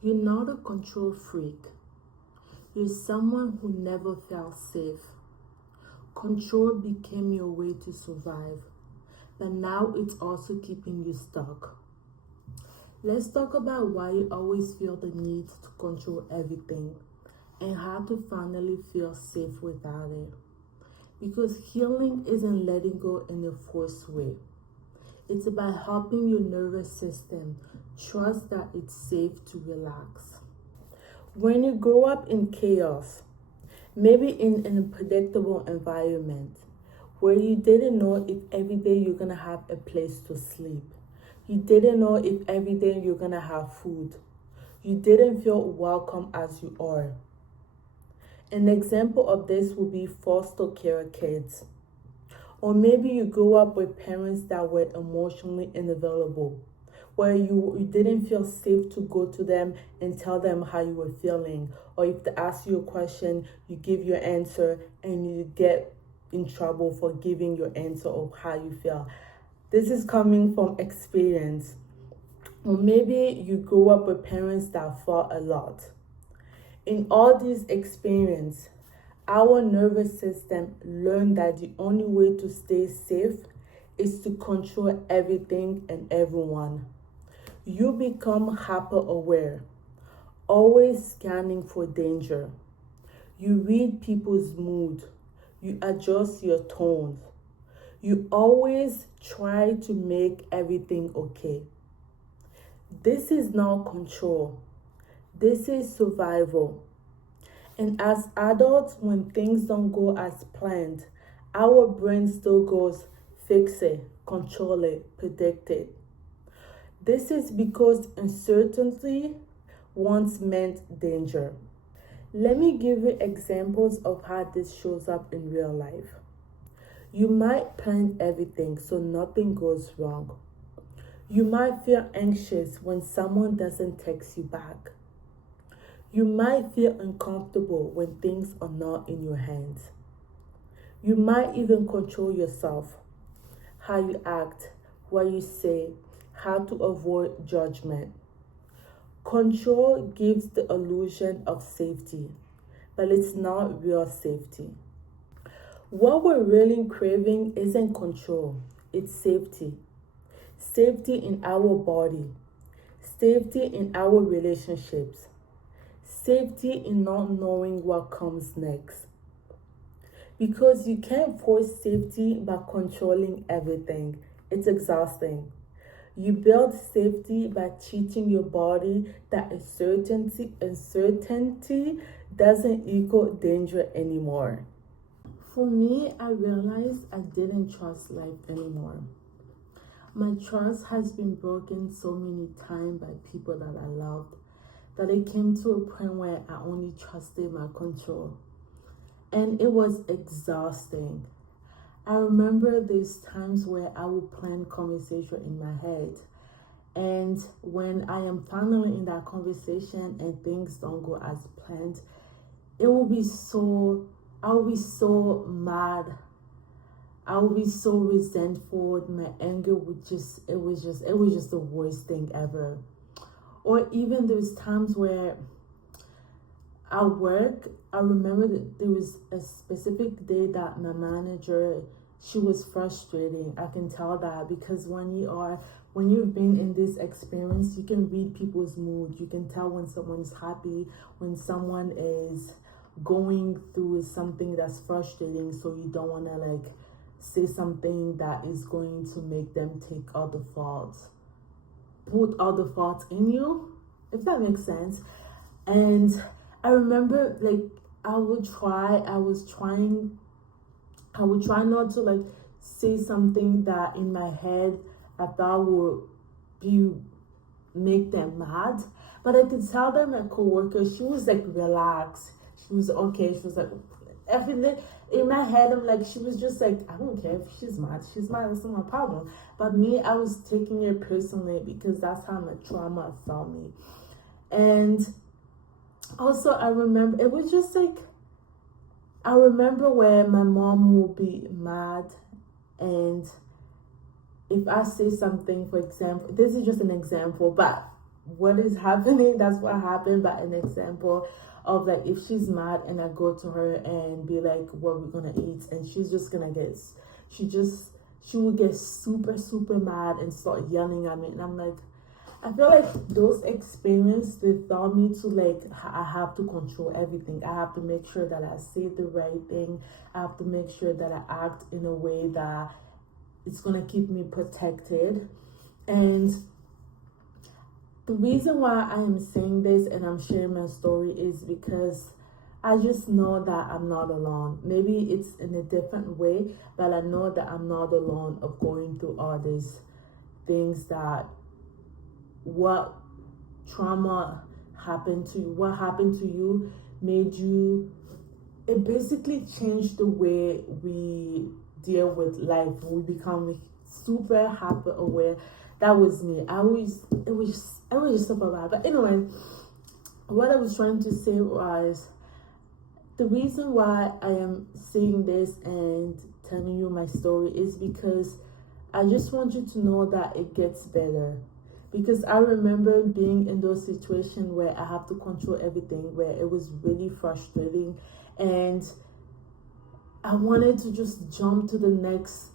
You're not a control freak. You're someone who never felt safe. Control became your way to survive, but now it's also keeping you stuck. Let's talk about why you always feel the need to control everything and how to finally feel safe without it. Because healing isn't letting go in a forced way. It's about helping your nervous system trust that it's safe to relax. When you grow up in chaos, maybe in an unpredictable environment where you didn't know if every day you're gonna have a place to sleep, you didn't know if every day you're gonna have food, you didn't feel welcome as you are. An example of this would be foster care kids. Or maybe you grew up with parents that were emotionally unavailable, where you didn't feel safe to go to them and tell them how you were feeling. Or if they ask you a question, you give your answer and you get in trouble for giving your answer of how you feel. This is coming from experience. Or maybe you grew up with parents that fought a lot. In all these experiences, our nervous system learned that the only way to stay safe is to control everything and everyone. You become hyper aware, always scanning for danger. You read people's mood. You adjust your tones. You always try to make everything okay. This is not control. This is survival. And as adults, when things don't go as planned, our brain still goes, fix it, control it, predict it. This is because uncertainty once meant danger. Let me give you examples of how this shows up in real life. You might plan everything so nothing goes wrong. You might feel anxious when someone doesn't text you back. You might feel uncomfortable when things are not in your hands. You might even control yourself, how you act, what you say, how to avoid judgment. Control gives the illusion of safety, but it's not real safety. What we're really craving isn't control, it's safety. Safety in our body, safety in our relationships, safety in not knowing what comes next. Because you can't force safety by controlling everything. It's exhausting. You build safety by teaching your body that uncertainty doesn't equal danger anymore. For me, I realized I didn't trust life anymore. My trust has been broken so many times by people that I loved that it came to a point where I only trusted my control. And it was exhausting. I remember there's times where I would plan conversation in my head. And when I am finally in that conversation and things don't go as planned, I will be so mad. I would be so resentful. My anger it was just the worst thing ever. Or even there's times where at work, I remember that there was a specific day that my manager, she was frustrating. I can tell that because when you've been in this experience, you can read people's mood. You can tell when someone's happy, when someone is going through something that's frustrating, so you don't want to say something that is going to make them take all the faults, put all the faults in you, if that makes sense. And I remember I would try not to say something that in my head I thought would make them mad. But I could tell that my coworker, she was relaxed. She was okay. She was everything in my head, she was just I don't care if she's mad, that's not my problem. But me, I was taking it personally because that's how my trauma saw me. And also, I remember it was just I remember where my mom would be mad, and if I say something, for example, this is just an example, but what is happening. That's what happened. But an example of like, if she's mad and I go to her and be like, what we're gonna eat, and she's just gonna she will get super, super mad and start yelling at me. And I'm like, I feel like those experiences, they taught me to like, I have to control everything. I have to make sure that I say the right thing. I have to make sure that I act in a way that it's gonna keep me protected. And the reason why I am saying this and I'm sharing my story is because I just know that I'm not alone. Maybe it's in a different way, but I know that I'm not alone of going through all these things, that what trauma happened to you, what happened to you made you, it basically changed the way we deal with life. We become super hyper aware. That was me. It was just so bad. But anyway, what I was trying to say was, the reason why I am saying this and telling you my story is because I just want you to know that it gets better. Because I remember being in those situations where I have to control everything, where it was really frustrating, and I wanted to just jump to the next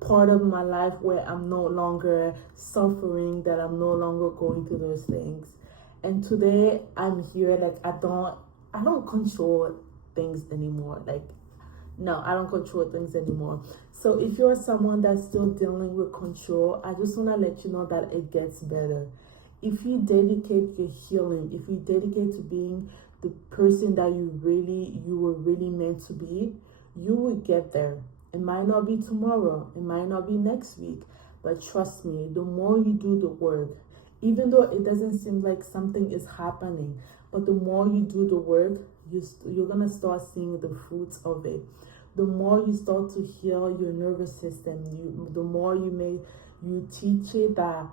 part of my life where I'm no longer suffering, that I'm no longer going through those things. And today I'm here, like I don't control things anymore. Like, no, I don't control things anymore. So if you're someone that's still dealing with control, I just want to let you know that it gets better. If you dedicate your healing, if you dedicate to being the person that you were really meant to be, you will get there. It might not be tomorrow, it might not be next week, but trust me, the more you do the work, even though it doesn't seem like something is happening, but the more you do the work, you're gonna start seeing the fruits of it. The more you start to heal your nervous system, the more you teach it that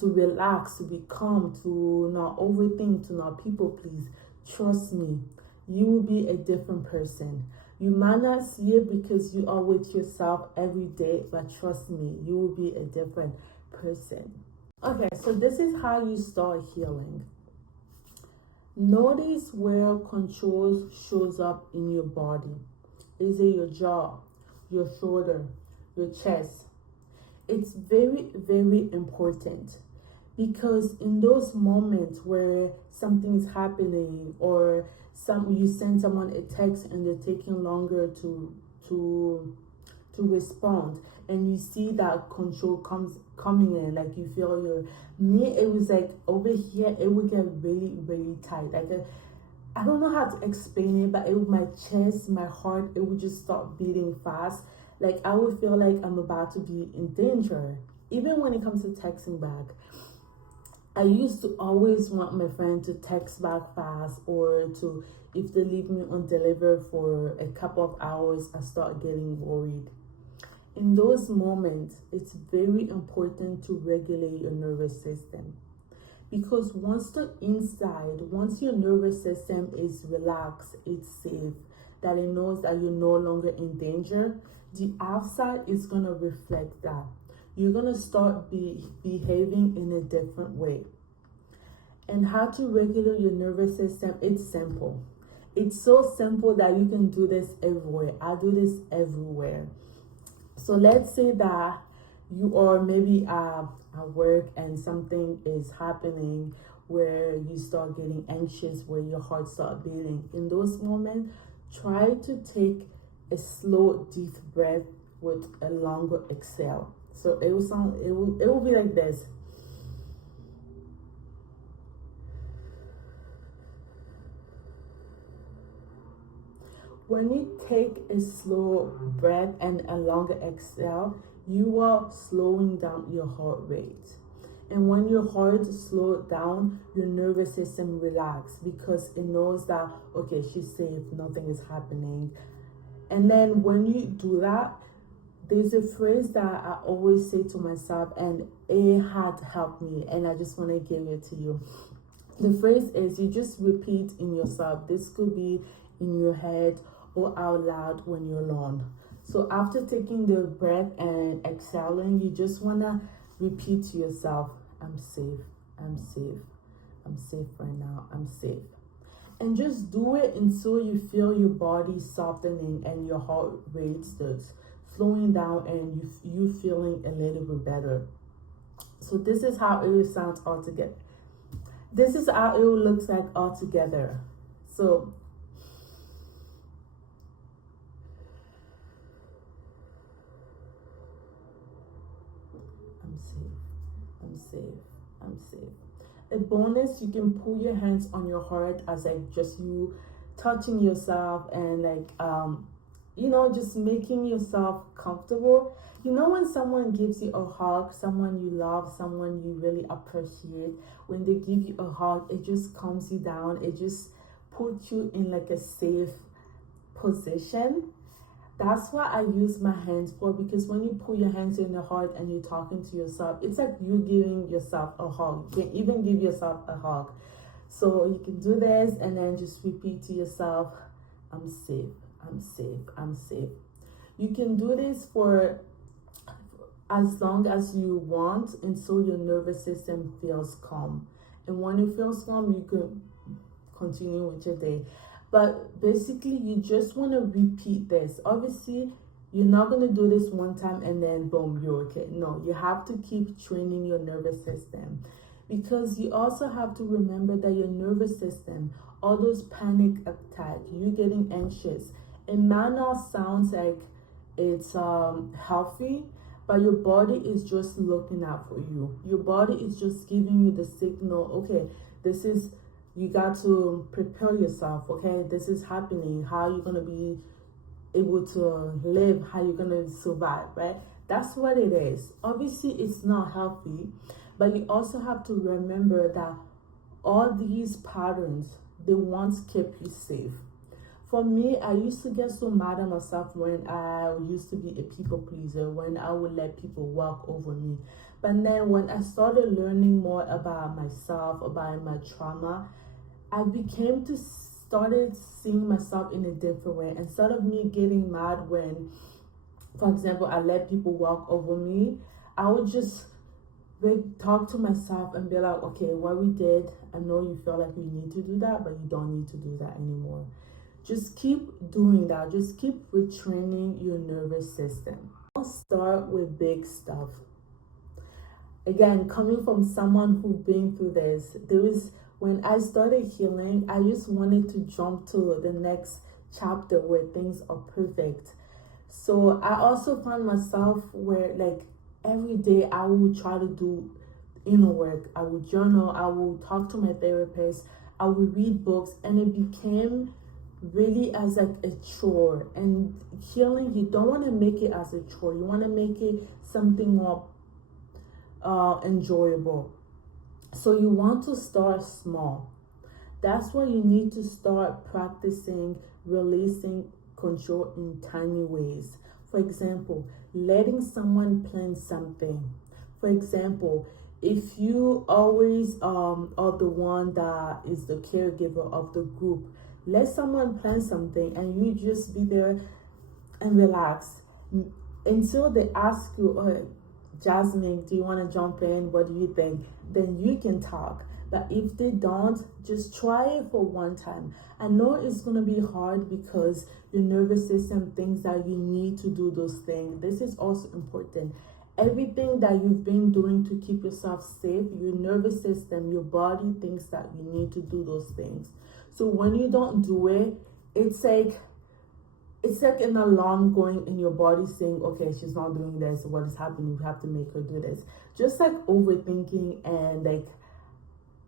to relax, to be calm, to not overthink, to not people please. Trust me, you will be a different person. You might not see it because you are with yourself every day, but trust me, you will be a different person. Okay, so this is how you start healing. Notice where control shows up in your body. Is it your jaw, your shoulder, your chest? It's very, very important, because in those moments where something's happening, or you send someone a text and they're taking longer to respond, and you see that control coming in, like you feel it was like over here, it would get really, really tight. Like I don't know how to explain it, but my chest, my heart, it would just start beating fast. Like I would feel like I'm about to be in danger. Even when it comes to texting back, I used to always want my friend to text back fast, or if they leave me undelivered for a couple of hours, I start getting worried. In those moments, it's very important to regulate your nervous system. Because once your nervous system is relaxed, it's safe, that it knows that you're no longer in danger, the outside is going to reflect that. You're going to start behaving in a different way. And how to regulate your nervous system, it's simple. It's so simple that you can do this everywhere. I do this everywhere. So let's say that you are maybe at work and something is happening where you start getting anxious, where your heart starts beating. In those moments, try to take a slow, deep breath with a longer exhale. So it will be like this. When you take a slow breath and a longer exhale, you are slowing down your heart rate. And when your heart slows down, your nervous system relaxes, because it knows that, okay, she's safe, nothing is happening. And then when you do that, there's a phrase that I always say to myself, and it had helped me, and I just want to give it to you. The phrase is, you just repeat in yourself. This could be in your head or out loud when you're alone. So after taking the breath and exhaling, you just want to repeat to yourself, I'm safe, I'm safe. I'm safe right now. I'm safe. And just do it until you feel your body softening and your heart rate starts slowing down and you feeling a little bit better. So this is how it will sound all together. This is how it will look like all together. So I'm safe. I'm safe. I'm safe. A bonus, you can pull your hands on your heart as like just you touching yourself and like just making yourself comfortable. You know, when someone gives you a hug, someone you love, someone you really appreciate, when they give you a hug, it just calms you down. It just puts you in like a safe position. That's what I use my hands for, because when you put your hands in your heart and you're talking to yourself, it's like you giving yourself a hug. You can even give yourself a hug. So you can do this and then just repeat to yourself, I'm safe, I'm safe, I'm safe. You can do this for as long as you want until your nervous system feels calm. And when it feels calm, you can continue with your day. But basically, you just want to repeat this. Obviously, you're not going to do this one time and then boom, you're okay. No, you have to keep training your nervous system, because you also have to remember that your nervous system, all those panic attacks, you getting anxious, it might not sound like it's healthy, but your body is just looking out for you. Your body is just giving you the signal, okay, this is, you got to prepare yourself, okay? This is happening. How you're going to be able to live, how you're going to survive, right? That's what it is. Obviously, it's not healthy, but you also have to remember that all these patterns, they once kept you safe. For me, I used to get so mad at myself when I used to be a people pleaser, when I would let people walk over me. But then when I started learning more about myself, about my trauma, I became to started seeing myself in a different way. Instead of me getting mad when, for example, I let people walk over me, I would just talk to myself and be like, okay, what we did, I know you feel like you need to do that, but you don't need to do that anymore. Just keep doing that. Just keep retraining your nervous system. I'll start with big stuff. Again, coming from someone who's been through this, when I started healing, I just wanted to jump to the next chapter where things are perfect. So I also found myself where like every day I would try to do inner work. I would journal, I would talk to my therapist, I would read books, and it became really as like a chore. And healing, you don't want to make it as a chore. You want to make it something more enjoyable. So you want to start small. That's why you need to start practicing releasing control in tiny ways. For example, letting someone plan something. For example, if you always are the one that is the caregiver of the group, let someone plan something and you just be there and relax until they ask you, oh, Jasmine, do you want to jump in? What do you think? Then you can talk. But if they don't, just try it for one time. I know it's going to be hard because your nervous system thinks that you need to do those things. This is also important. Everything that you've been doing to keep yourself safe, your nervous system, your body thinks that you need to do those things. So when you don't do it, it's like an alarm going in your body saying, okay, she's not doing this. What is happening? We have to make her do this. Just like overthinking and like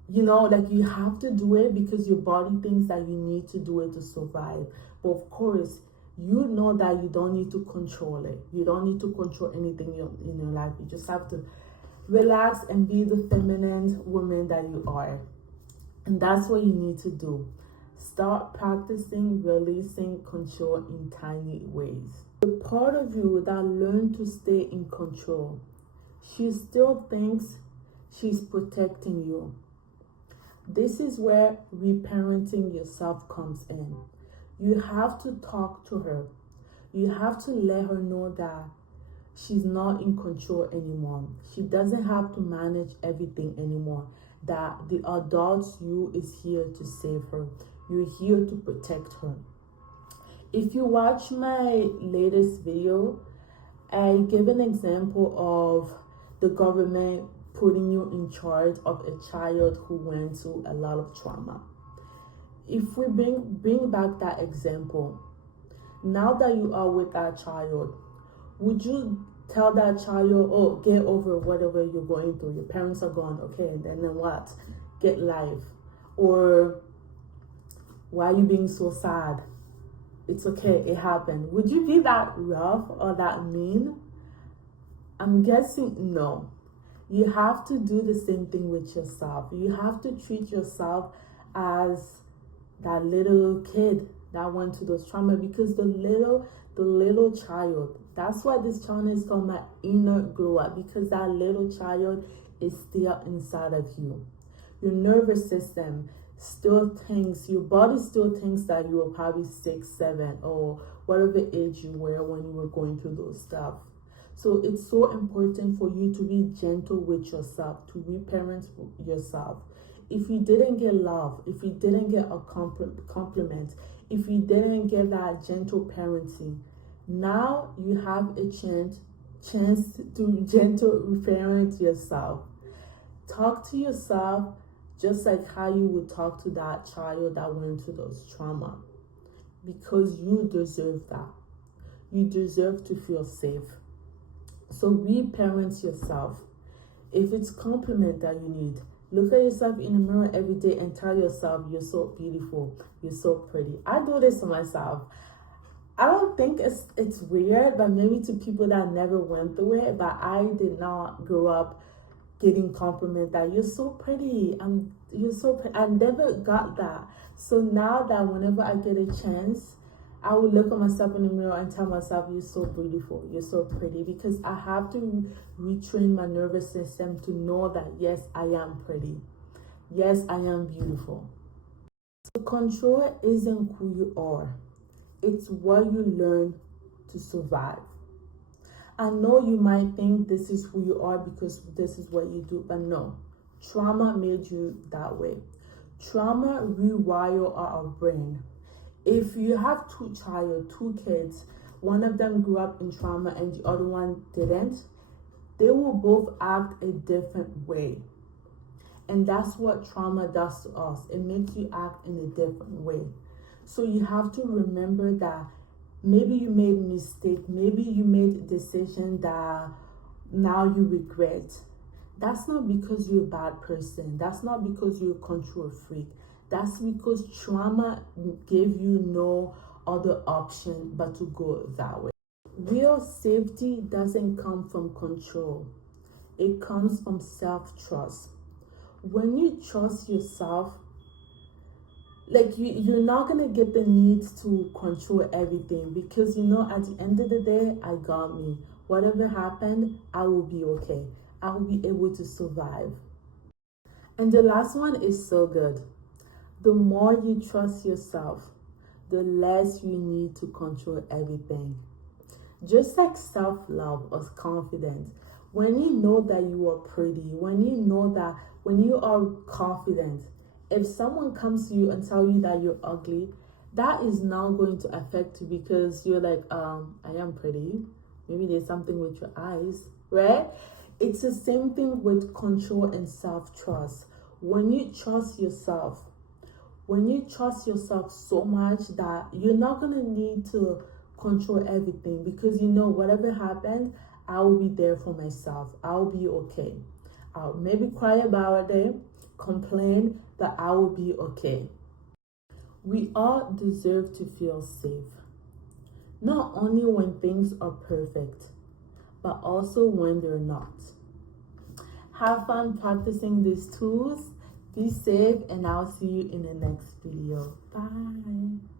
you have to do it because your body thinks that you need to do it to survive. But of course, you know that you don't need to control it. You don't need to control anything in your life. You just have to relax and be the feminine woman that you are. And that's what you need to do. Start practicing releasing control in tiny ways. The part of you that learned to stay in control, she still thinks she's protecting you. This is where reparenting yourself comes in. You have to talk to her. You have to let her know that she's not in control anymore. She doesn't have to manage everything anymore. that the adult you is here to save her. You're here to protect her. If you watch my latest video, I give an example of the government putting you in charge of a child who went through a lot of trauma. If we bring back that example, now that you are with that child, would you tell that child, oh, get over whatever you're going through, your parents are gone, okay, and then what? Get life. Or why are you being so sad? It's okay, it happened. Would you be that rough or that mean? I'm guessing no. You have to do the same thing with yourself. You have to treat yourself as that little kid that went to those trauma, because the little child, that's why this channel is called my inner glow up, because that little child is still inside of you. Your nervous system still thinks, your body still thinks that you were probably 6, 7, or whatever age you were when you were going through those stuff. So it's so important for you to be gentle with yourself, to reparent yourself. If you didn't get love, if you didn't get a compliment, if you didn't get that gentle parenting, now you have a chance to gentle reparent yourself. Talk to yourself just like how you would talk to that child that went through those trauma, because you deserve that. You deserve to feel safe. So reparent yourself. If it's compliment that you need, look at yourself in the mirror every day and tell yourself you're so beautiful, you're so pretty. I do this to myself. I don't think it's weird, but maybe to people that never went through it, but I did not grow up getting compliment that you're so pretty, you're so pretty. I never got that. So now that whenever I get a chance, I will look at myself in the mirror and tell myself, you're so beautiful, you're so pretty, because I have to retrain my nervous system to know that, yes, I am pretty. Yes, I am beautiful. So control isn't who you are. It's what you learn to survive. I know you might think this is who you are because this is what you do, but no. Trauma made you that way. Trauma rewire our brain. If you have two kids, one of them grew up in trauma and the other one didn't, they will both act a different way. And that's what trauma does to us. It makes you act in a different way. So you have to remember that maybe you made a mistake, maybe you made a decision that now you regret. That's not because you're a bad person. That's not because you're a control freak. That's because trauma gave you no other option but to go that way. Real safety doesn't come from control. It comes from self-trust. When you trust yourself, like you're not going to get the need to control everything, because you know at the end of the day, I got me. Whatever happened, I will be okay. I will be able to survive. And the last one is so good. The more you trust yourself, the less you need to control everything. Just like self-love or confidence, when you know that you are pretty, when you know that when you are confident, if someone comes to you and tell you that you're ugly, that is not going to affect you, because you're like, I am pretty. Maybe there's something with your eyes, right? It's the same thing with control and self-trust. When you trust yourself, so much that you're not going to need to control everything, because you know whatever happens, I will be there for myself. I'll be okay. I'll maybe cry about it, complain, but I will be okay. We all deserve to feel safe. Not only when things are perfect, but also when they're not. Have fun practicing these tools. Be safe, and I'll see you in the next video. Bye.